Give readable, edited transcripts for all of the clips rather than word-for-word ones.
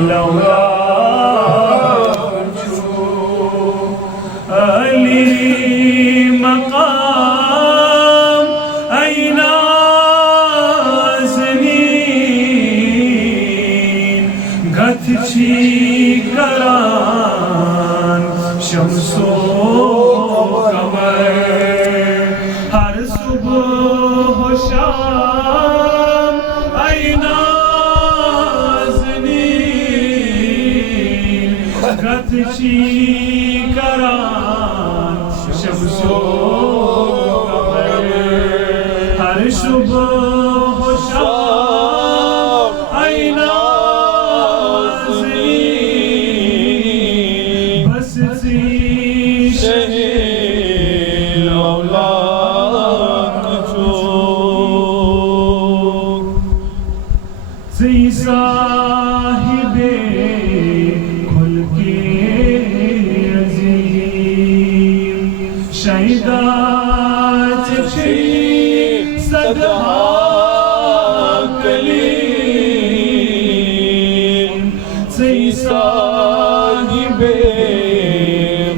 لولاك علی مقام ای نازنین گتچی کران شمس و قمر ہر صبح و شام ای نازنین گتچی کران شمس و قمر ہر صبح و شام ای نازنین بس سی شہی لولاک چوک سی صاحب خلق عظیم شہیدات چھی صدہا کلیم سی صاحب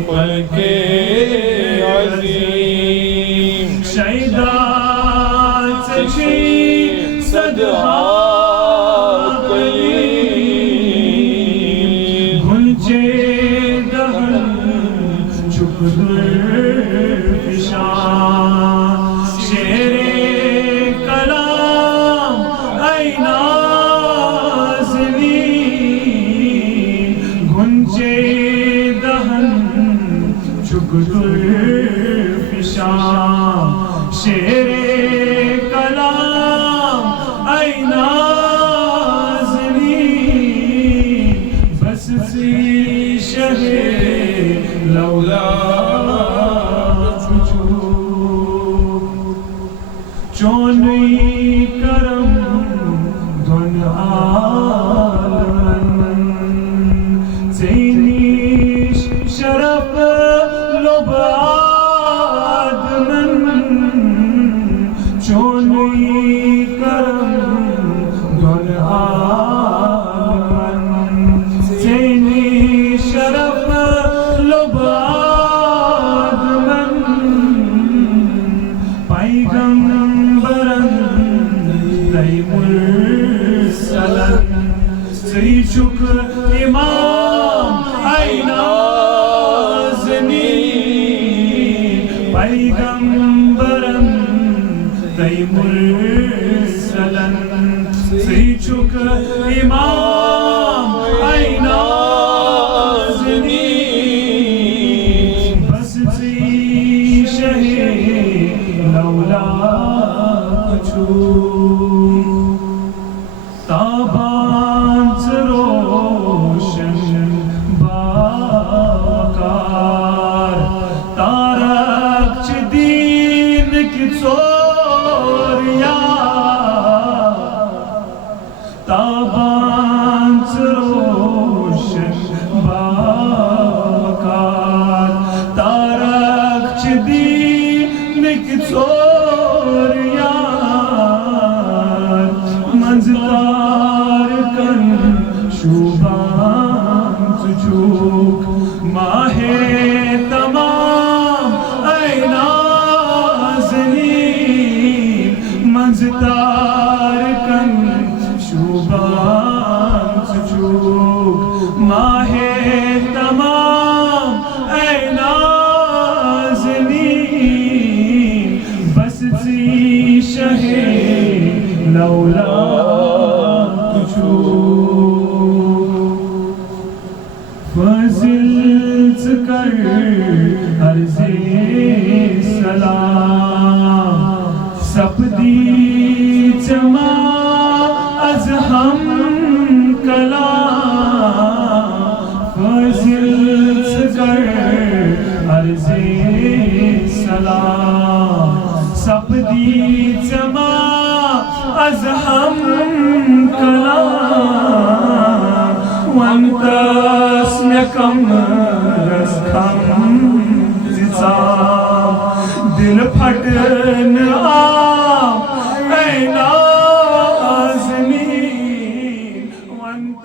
خلق عظیم شہیدات چھی صدہا کلیم گھنچے دہن چک درفشان شیر کلام ای نازنین گھنچے دہن چک درفشان شیر کلام ای نازنین بس سی شہ لولاک چوک چونی کرم دھن عالمن زینیش شرف لباد من چونی کرم دھن عالمن زینیش شرف لباد من پیغمبرن لی مرسلن سی چک امام ای نازنین پیغمبرن لی مرسلن سی چک امام ای نازنین بس سی شہ لولاک چوک تابان روشن باکار تارک چ دین کی چوریا تابان روشن باکار تارک چ دین کی چوریا منزلار کن شوبان چوک ماہ تمام ای نازنین منزلار کن شوبان چوک ماہ تمام ای نازنین بس سی شہ لولاک چوک فضل کر عرض سلام سپدی چما از ہم کلام فضل کر عرض سلام سپدی چما از ہم کلام وانت اسمکم رسکم زیسام دل پھٹن آم اے نازنین وانت